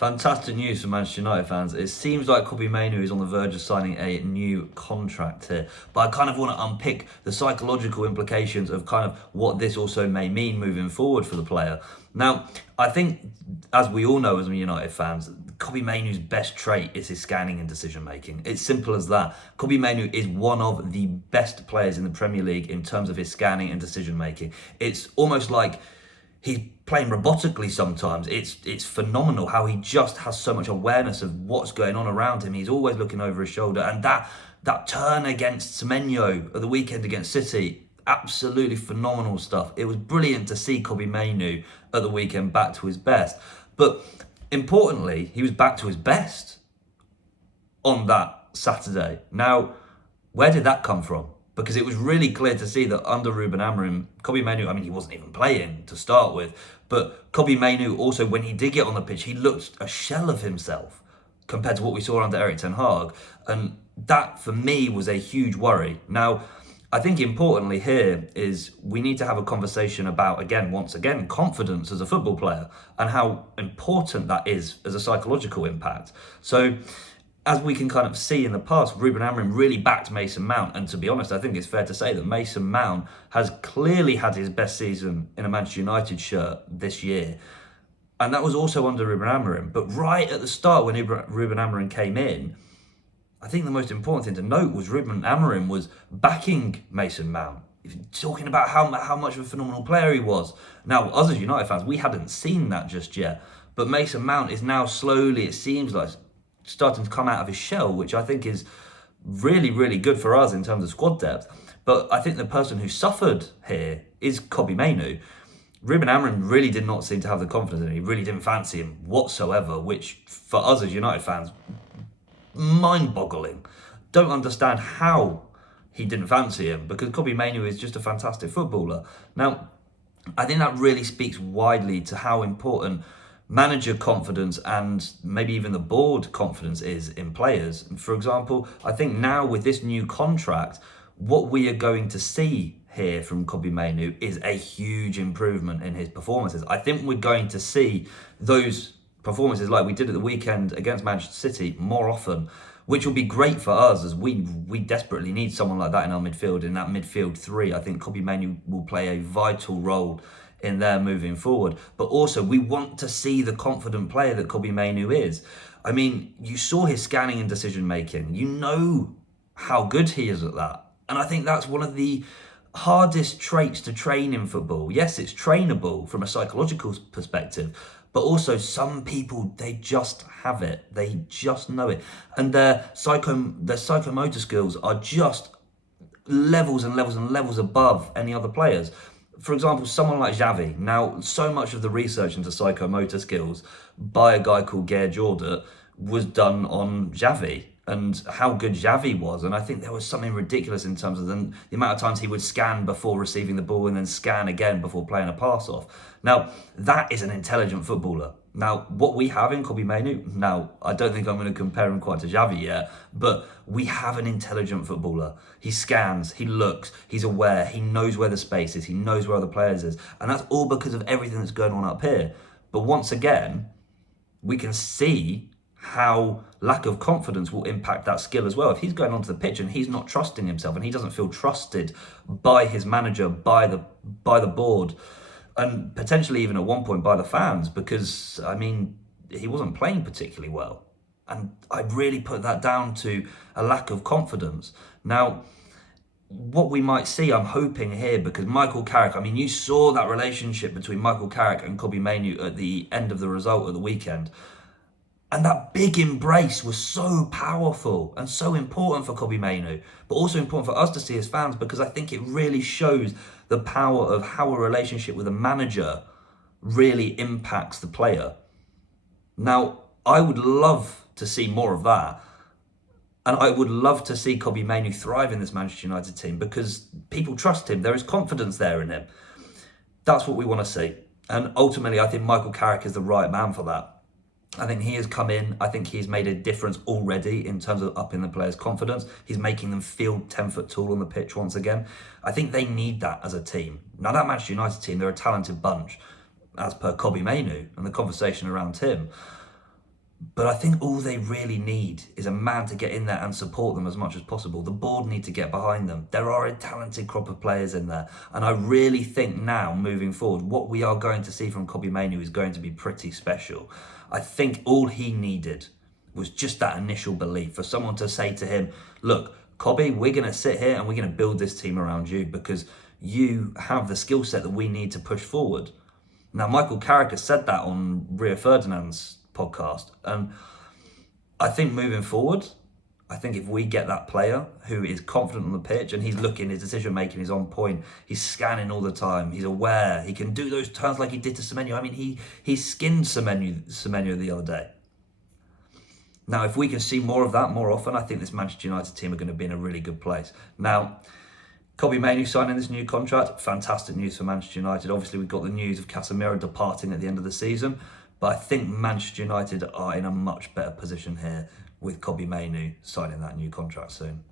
Fantastic news for Manchester United fans. It seems like Kobbie Mainoo is on the verge of signing a new contract here. But I kind of want to unpick the psychological implications of kind of what this also may mean moving forward for the player. Now, I think, as we all know as United fans, Kobbie Mainoo's best trait is his scanning and decision making. It's simple as that. Kobbie Mainoo is one of the best players in the Premier League in terms of his scanning and decision making. It's almost like he's playing robotically sometimes. It's phenomenal how he just has so much awareness of what's going on around him. He's always looking over his shoulder. And that turn against Semenyo at the weekend against City, absolutely phenomenal stuff. It was brilliant to see Kobbie Mainoo at the weekend back to his best. But importantly, he was back to his best on that Saturday. Now, where did that come from? Because it was really clear to see that under Ruben Amorim, Kobbie Mainoo, I mean, he wasn't even playing to start with, but Kobbie Mainoo also, when he did get on the pitch, he looked a shell of himself compared to what we saw under Erik ten Hag. And that, for me, was a huge worry. Now, I think importantly here is we need to have a conversation about, once again, confidence as a football player and how important that is as a psychological impact. So, as we can kind of see in the past, Ruben Amorim really backed Mason Mount. And to be honest, I think it's fair to say that Mason Mount has clearly had his best season in a Manchester United shirt this year. And that was also under Ruben Amorim. But right at the start, when Ruben Amorim came in, I think the most important thing to note was Ruben Amorim was backing Mason Mount, talking about how much of a phenomenal player he was. Now, us as United fans, we hadn't seen that just yet. But Mason Mount is now slowly, it seems like, starting to come out of his shell, which I think is really, really good for us in terms of squad depth. But I think the person who suffered here is Kobbie Mainoo. Ruben Amorim really did not seem to have the confidence in him. He really didn't fancy him whatsoever, which for us as United fans, mind-boggling. Don't understand how he didn't fancy him, because Kobbie Mainoo is just a fantastic footballer. Now, I think that really speaks widely to how important manager confidence and maybe even the board confidence is in players. For example, I think now with this new contract, what we are going to see here from Kobbie Mainoo is a huge improvement in his performances. I think we're going to see those performances like we did at the weekend against Manchester City more often, which will be great for us as we desperately need someone like that in our midfield. In that midfield three, I think Kobbie Mainoo will play a vital role in there moving forward. But also, we want to see the confident player that Kobbie Mainoo is. I mean, you saw his scanning and decision making. You know how good he is at that. And I think that's one of the hardest traits to train in football. Yes, it's trainable from a psychological perspective, but also some people, they just have it. They just know it. And their psychomotor skills are just levels and levels and levels above any other players. For example, someone like Xavi. Now, so much of the research into psychomotor skills by a guy called Gare Jordan was done on Xavi and how good Xavi was. And I think there was something ridiculous in terms of the amount of times he would scan before receiving the ball and then scan again before playing a pass off. Now, that is an intelligent footballer. Now, what we have in Kobbie Mainoo, now, I don't think I'm going to compare him quite to Xavi yet, but we have an intelligent footballer. He scans, he looks, he's aware, he knows where the space is, he knows where other players is. And that's all because of everything that's going on up here. But once again, we can see how lack of confidence will impact that skill as well. If he's going onto the pitch and he's not trusting himself and he doesn't feel trusted by his manager, by the board, and potentially even at one point by the fans, because, I mean, he wasn't playing particularly well. And I really put that down to a lack of confidence. Now, what we might see, I'm hoping here, because Michael Carrick, I mean, you saw that relationship between Michael Carrick and Kobbie Mainoo at the end of the result of the weekend. And that big embrace was so powerful and so important for Kobbie Mainoo, but also important for us to see as fans, because I think it really shows the power of how a relationship with a manager really impacts the player. Now, I would love to see more of that. And I would love to see Kobbie Mainoo thrive in this Manchester United team, because people trust him. There is confidence there in him. That's what we want to see. And ultimately, I think Michael Carrick is the right man for that. I think he has come in. I think he's made a difference already in terms of upping the players' confidence. He's making them feel 10-foot tall on the pitch once again. I think they need that as a team. Now, that Manchester United team, they're a talented bunch, as per Kobbie Mainoo and the conversation around him. But I think all they really need is a man to get in there and support them as much as possible. The board need to get behind them. There are a talented crop of players in there. And I really think now, moving forward, what we are going to see from Kobbie Mainoo is going to be pretty special. I think all he needed was just that initial belief for someone to say to him, look, Kobbie, we're going to sit here and we're going to build this team around you because you have the skill set that we need to push forward. Now, Michael Carrick has said that on Rio Ferdinand's podcast. And I think moving forward, I think if we get that player who is confident on the pitch and he's looking, his decision making is on point, he's scanning all the time, he's aware, he can do those turns like he did to Semenyo. I mean, he skinned Semenyo the other day. Now, if we can see more of that more often, I think this Manchester United team are going to be in a really good place. Now, Kobbie Mainoo signing this new contract, fantastic news for Manchester United. Obviously, we've got the news of Casemiro departing at the end of the season, but I think Manchester United are in a much better position here with Kobbie Mainoo signing that new contract soon.